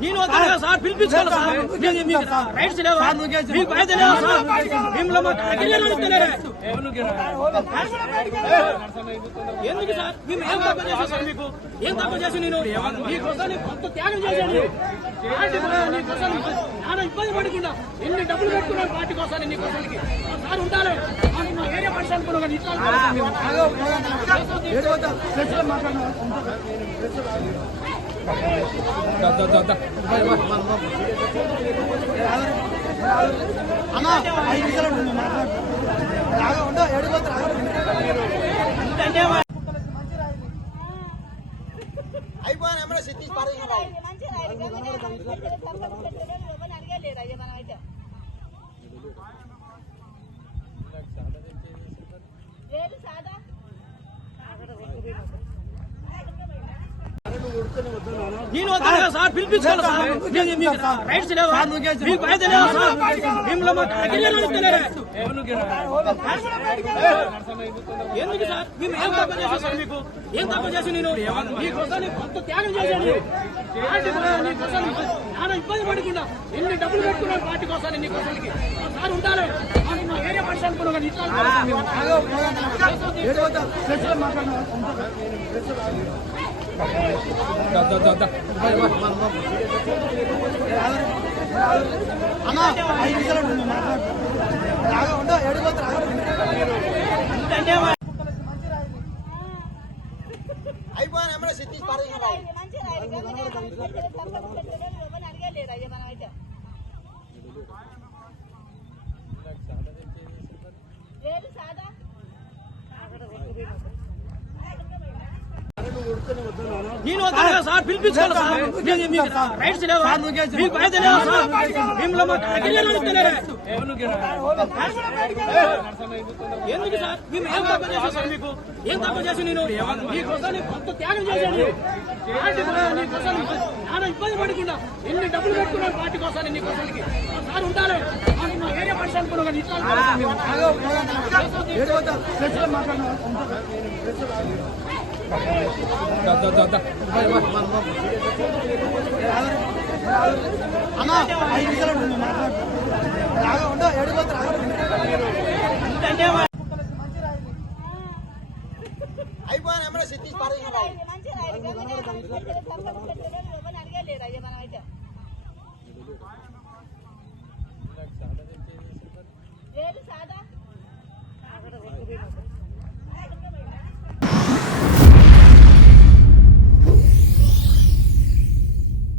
నేను వద్దా sir పిలిపించాలి sir rights లేవా మీకు బాధ్యత లేదా సార్ మిమ్మల్ని ఎందుకు సార్ మేము ఏం తప్ప చేసాం సార్ మీకు ఏం తప్ప చేసి నేను మీకోసం కొంత త్యాగం చేశాను నీకోసం చాలా ఇబ్బంది పడకుండా ఎన్ని డబ్బులు పెట్టుకున్నాను పార్టీ కోసం నీకోసానికి సార్ ఉండాలి మా ఏరియా మనిషి అనుకున్నాను అయిపోయినా సిద్ధి నేను వద్దా సార్ పిలిపించాలి సార్ రైట్స్ లేవా మీకు బాధ్యత లేదా సార్ మిమ్మల్ని ఎందుకు సార్ మేము ఏం తప్ప చేసాం సార్ మీకు ఏం తప్ప చేసి నేను మీకోసం కొంత త్యాగం చేశాను నీకోసం చాలా ఇబ్బంది పడకుండా ఎన్ని డబ్బులు పెట్టుకున్నాను పార్టీ కోసం నీకోసానికి సార్ ఉండాలి మా ఏరియా మనిషి అనుకున్నాను అయిపోయినా సిద్ధి నేను వద్దా సార్ పిలిపించాలి సార్ రైట్స్ లేవా మీకు బాధ్యత లేదా సార్ మిమ్మల్ని ఎందుకు సార్ మేము ఏం తప్ప చేసాం సార్ మీకు ఏం తప్ప చేసి నేను మీకోసం కొంత త్యాగం చేశాను నీకోసం చాలా ఇబ్బంది పడకుండా ఎన్ని డబ్బులు పెట్టుకున్నాను పార్టీ కోసం నీకోసానికి సార్ ఉండాలి మా ఏరియా మనిషి అనుకున్నాను అయిపోయినా సిద్ధి